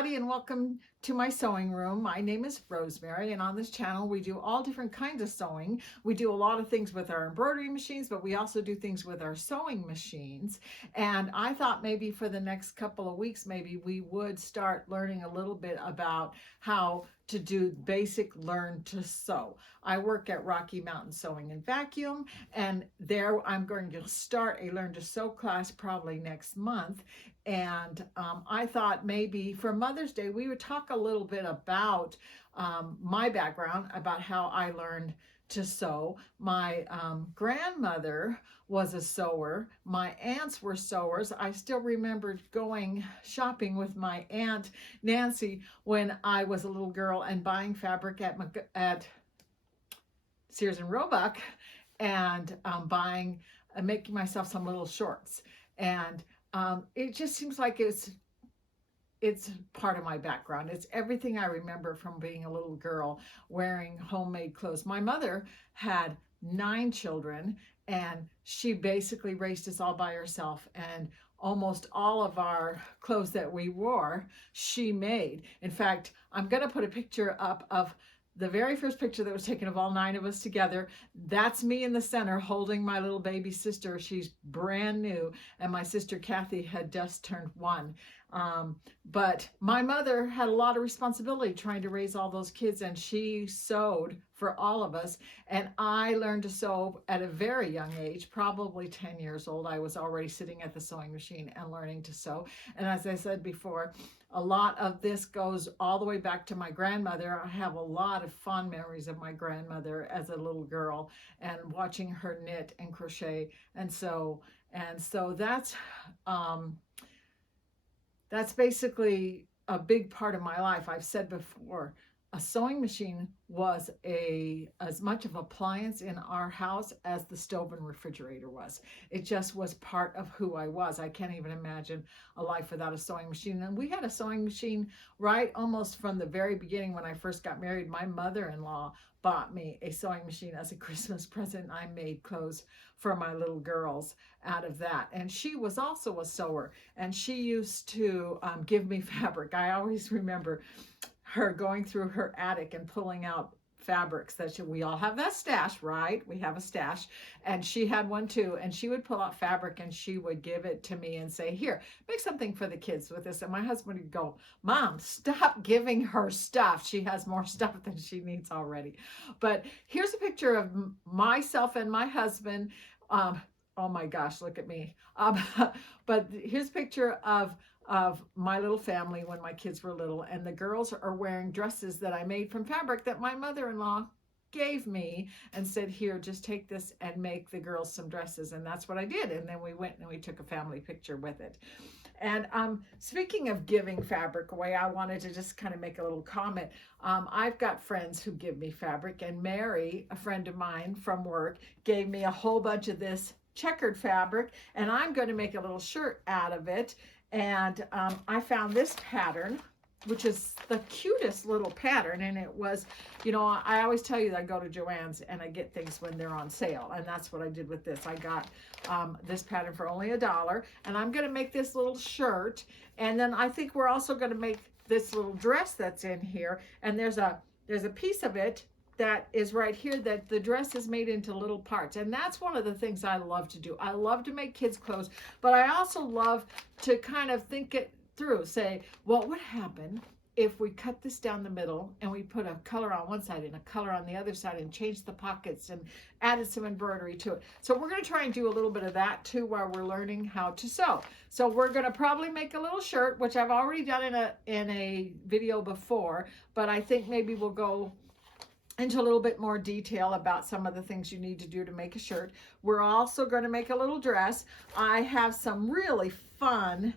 everybody, and welcome to my sewing room. My name is Rosemary, and on this channel we do all different kinds of sewing. We do a lot of things with our embroidery machines, but we also do things with our sewing machines. And I thought maybe for the next couple of weeks, maybe we would start learning a little bit about how to do basic learn to sew. I work at Rocky Mountain Sewing and Vacuum, and there I'm going to start a learn to sew class probably next month. And I thought maybe for Mother's Day, we would talk a little bit about my background, about how I learned to sew. My grandmother was a sewer. My aunts were sewers. I still remember going shopping with my aunt Nancy when I was a little girl and buying fabric at Sears and Roebuck and buying and making myself some little shorts. And it just seems like it's part of my background. It's everything I remember from being a little girl wearing homemade clothes. My mother had 9 children, and she basically raised us all by herself, and almost all of our clothes that we wore she made. In fact, I'm going to put a picture up of the very first picture that was taken of all 9 of us together. That's me in the center holding my little baby sister. She's brand new, and my sister Kathy had just turned 1. But my mother had a lot of responsibility trying to raise all those kids, and she sewed for all of us. And I learned to sew at a very young age, probably 10 years old. I was already sitting at the sewing machine and learning to sew. And as I said before, a lot of this goes all the way back to my grandmother. I have a lot of fond memories of my grandmother as a little girl and watching her knit and crochet and sew. And so that's basically a big part of my life. I've said before, a sewing machine was as much of an appliance in our house as the stove and refrigerator was. It just was part of who I was. I can't even imagine a life without a sewing machine. And we had a sewing machine right almost from the very beginning. When I first got married, my mother-in-law bought me a sewing machine as a Christmas present. I made clothes for my little girls out of that. And she was also a sewer, and she used to give me fabric. I always remember her going through her attic and pulling out fabrics we all have that stash, right? We have a stash, and she had one too. And she would pull out fabric and she would give it to me and say, "Here, make something for the kids with this." And my husband would go, "Mom, stop giving her stuff. She has more stuff than she needs already." But here's a picture of myself and my husband. Oh my gosh, look at me. But here's a picture of my little family when my kids were little, and the girls are wearing dresses that I made from fabric that my mother-in-law gave me and said, "Here, just take this and make the girls some dresses." And that's what I did. And then we went and we took a family picture with it. And speaking of giving fabric away, I wanted to just kind of make a little comment. I've got friends who give me fabric, and Mary, a friend of mine from work, gave me a whole bunch of this checkered fabric, and I'm going to make a little shirt out of it. And I found this pattern, which is the cutest little pattern. And it was, I always tell you that I go to Joann's and I get things when they're on sale. And that's what I did with this. I got this pattern for only $1. And I'm going to make this little shirt. And then I think we're also going to make this little dress that's in here. And there's a piece of it that is right here that the dress is made into little parts. And that's one of the things I love to do. I love to make kids clothes, but I also love to kind of think it through. Say, what would happen if we cut this down the middle and we put a color on one side and a color on the other side and changed the pockets and added some embroidery to it? So we're going to try and do a little bit of that too while we're learning how to sew. So we're going to probably make a little shirt, which I've already done in a video before, but I think maybe we'll go into a little bit more detail about some of the things you need to do to make a shirt. We're also going to make a little dress. I have some really fun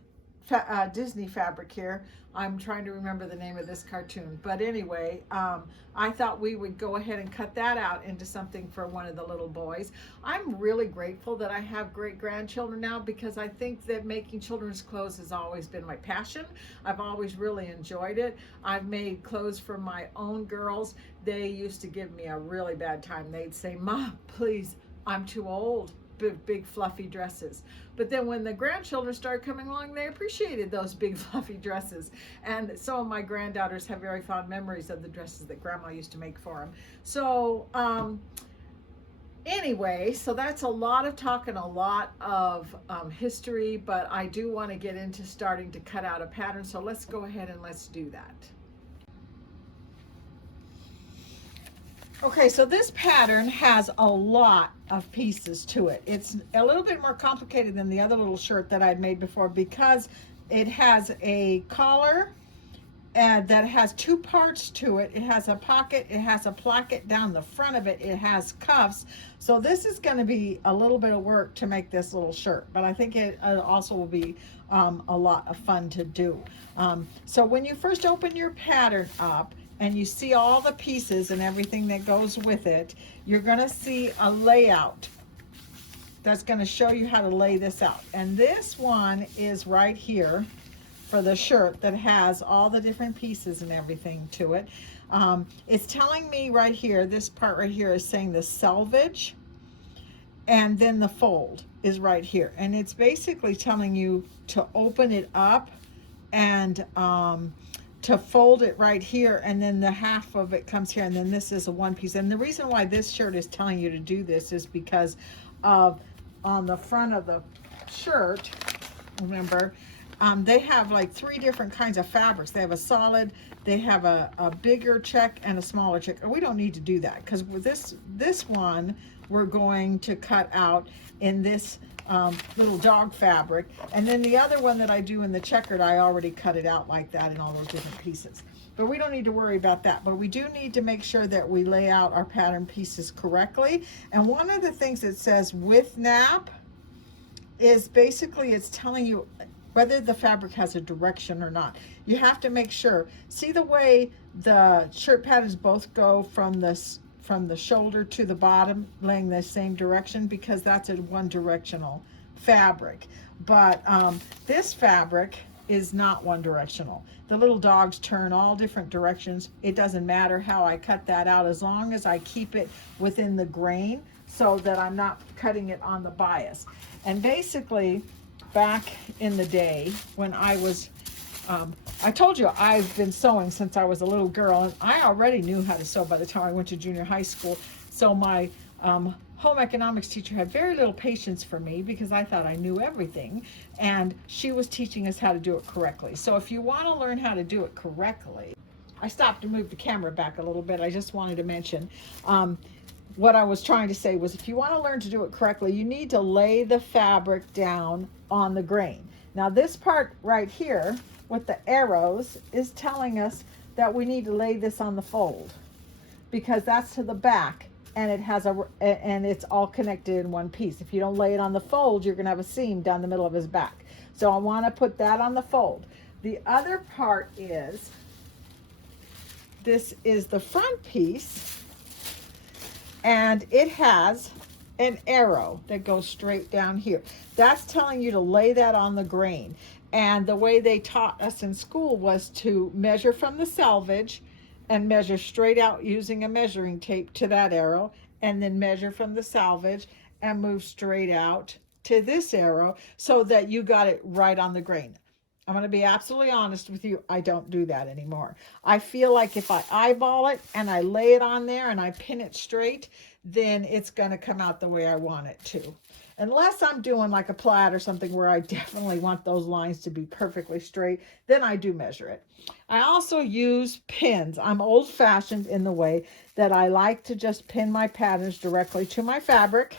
Disney fabric here. I'm trying to remember the name of this cartoon, but anyway, I thought we would go ahead and cut that out into something for one of the little boys. I'm really grateful that I have great grandchildren now, because I think that making children's clothes has always been my passion. I've always really enjoyed it. I've made clothes for my own girls. They used to give me a really bad time. They'd say, "Mom, please, I'm too old. big fluffy dresses. But then when the grandchildren started coming along, they appreciated those big fluffy dresses. And some of my granddaughters have very fond memories of the dresses that grandma used to make for them. So anyway, so that's a lot of talk and a lot of history, but I do want to get into starting to cut out a pattern. So let's go ahead and let's do that. Okay, so this pattern has a lot of pieces to it. It's a little bit more complicated than the other little shirt that I'd made before because it has a collar and that has two parts to it. It has a pocket, it has a placket down the front of it, it has cuffs. So this is going to be a little bit of work to make this little shirt, but I think it also will be a lot of fun to do. So when you first open your pattern up, and you see all the pieces and everything that goes with it, you're going to see a layout that's going to show you how to lay this out. And this one is right here for the shirt that has all the different pieces and everything to it. It's telling me right here, this part right here is saying the selvage, and then the fold is right here. And it's basically telling you to open it up and to fold it right here, and then the half of it comes here, and then this is a one piece. And the reason why this shirt is telling you to do this is because of on the front of the shirt, remember, they have like 3 different kinds of fabrics. They have a solid, they have a bigger check and a smaller check. We don't need to do that because with this one we're going to cut out in this little dog fabric, and then the other one that I do in the checkered, I already cut it out like that in all those different pieces. But we don't need to worry about that, but we do need to make sure that we lay out our pattern pieces correctly. And one of the things that says with nap is basically it's telling you whether the fabric has a direction or not. You have to make sure, see the way the shirt patterns both go from the shoulder to the bottom, laying the same direction, because that's a one directional fabric. But this fabric is not one directional. The little dogs turn all different directions. It doesn't matter how I cut that out as long as I keep it within the grain so that I'm not cutting it on the bias. And basically back in the day when I was I told you I've been sewing since I was a little girl, and I already knew how to sew by the time I went to junior high school. So my home economics teacher had very little patience for me because I thought I knew everything, and she was teaching us how to do it correctly. So if you want to learn how to do it correctly, I stopped to move the camera back a little bit. I just wanted to mention what I was trying to say was if you want to learn to do it correctly, you need to lay the fabric down on the grain. Now this part right here with the arrows is telling us that we need to lay this on the fold because that's to the back, and it has and it's all connected in one piece. If you don't lay it on the fold, you're going to have a seam down the middle of his back. So I want to put that on the fold. The other part is, this is the front piece, and it has an arrow that goes straight down here. That's telling you to lay that on the grain. And the way they taught us in school was to measure from the selvage and measure straight out using a measuring tape to that arrow, and then measure from the selvage and move straight out to this arrow so that you got it right on the grain. I'm going to be absolutely honest with you. I don't do that anymore. I feel like if I eyeball it and I lay it on there and I pin it straight, then it's going to come out the way I want it to. Unless I'm doing like a plaid or something where I definitely want those lines to be perfectly straight, then I do measure it. I also use pins. I'm old-fashioned in the way that I like to just pin my patterns directly to my fabric.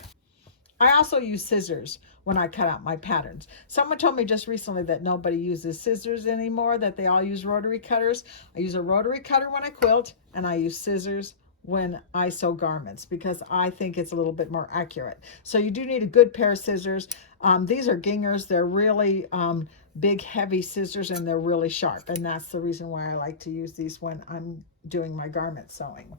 I also use scissors when I cut out my patterns. Someone told me just recently that nobody uses scissors anymore, that they all use rotary cutters. I use a rotary cutter when I quilt, and I use scissors when I sew garments because I think it's a little bit more accurate. So you do need a good pair of scissors. These are Gingers. They're really big, heavy scissors, and they're really sharp. And that's the reason why I like to use these when I'm doing my garment sewing.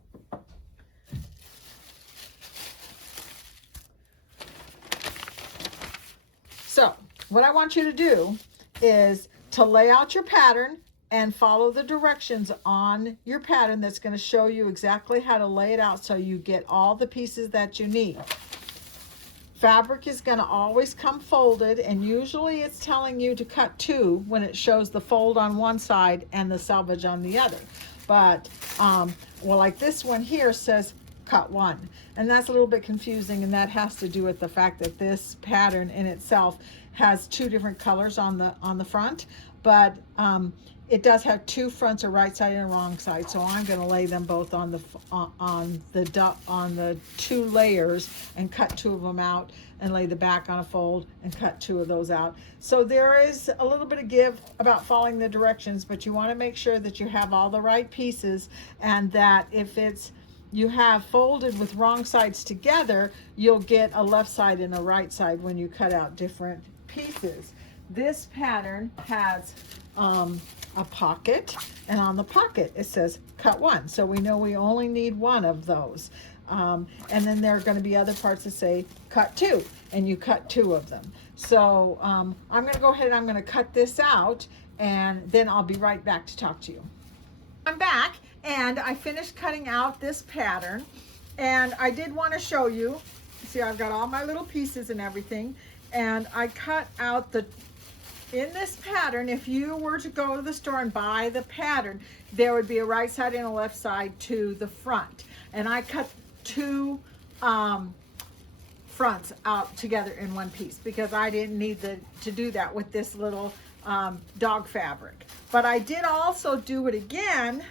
So what I want you to do is to lay out your pattern and follow the directions on your pattern that's going to show you exactly how to lay it out so you get all the pieces that you need. Fabric is going to always come folded, and usually it's telling you to cut 2 when it shows the fold on one side and the selvage on the other. But, well, like this one here says cut 1, and that's a little bit confusing, and that has to do with the fact that this pattern in itself has 2 different colors on the front, but it does have 2 fronts, a right side and a wrong side. So I'm going to lay them both on the 2 layers and cut 2 of them out, and lay the back on a fold and cut 2 of those out. So there is a little bit of give about following the directions, but you want to make sure that you have all the right pieces, and that if you have folded with wrong sides together, you'll get a left side and a right side when you cut out different pieces. This pattern has a pocket, and on the pocket it says cut 1, so we know we only need 1 of those. And then there are going to be other parts that say cut 2, and you cut 2 of them. So I'm going to go ahead and I'm going to cut this out, and then I'll be right back to talk to you. I'm back, and I finished cutting out this pattern, and I did want to show you. See, I've got all my little pieces and everything, and I cut out in this pattern, if you were to go to the store and buy the pattern, there would be a right side and a left side to the front. And I cut 2 fronts out together in one piece because I didn't need to do that with this little dog fabric. But I did also do it again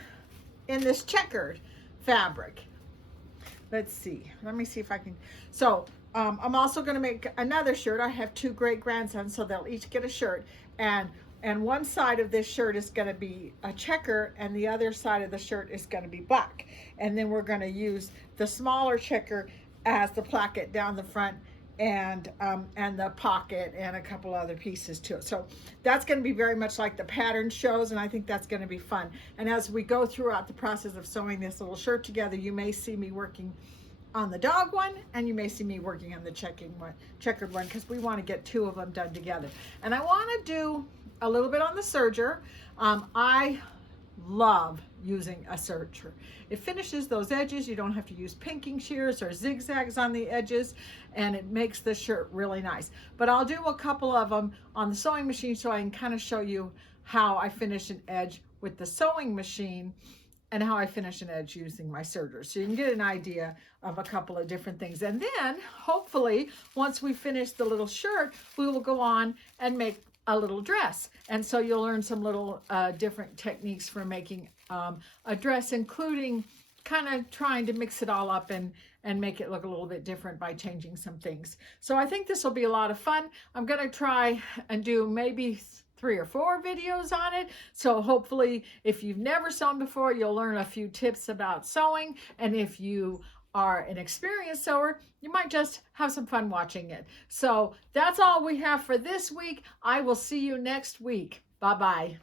in this checkered fabric. Let's see. Let me see if I can. So I'm also going to make another shirt. I have 2 great grandsons, so they'll each get a shirt. And one side of this shirt is going to be a checker, and the other side of the shirt is going to be black. And then we're going to use the smaller checker as the placket down the front, and the pocket, and a couple other pieces to it. So that's going to be very much like the pattern shows, and I think that's going to be fun. And as we go throughout the process of sewing this little shirt together, you may see me working on the dog one, and you may see me working on the checkered one, because we want to get 2 of them done together. And I want to do a little bit on the serger. I love using a serger. It finishes those edges. You don't have to use pinking shears or zigzags on the edges, and it makes the shirt really nice. But I'll do a couple of them on the sewing machine so I can kind of show you how I finish an edge with the sewing machine and how I finish an edge using my serger. So you can get an idea of a couple of different things. And then hopefully once we finish the little shirt, we will go on and make a little dress. And so you'll learn some little different techniques for making a dress, including kind of trying to mix it all up and make it look a little bit different by changing some things. So I think this will be a lot of fun. I'm going to try and do maybe 3 or 4 videos on it. So hopefully if you've never sewn before, you'll learn a few tips about sewing. And if you are an experienced sewer, you might just have some fun watching it. So that's all we have for this week. I will see you next week. Bye-bye.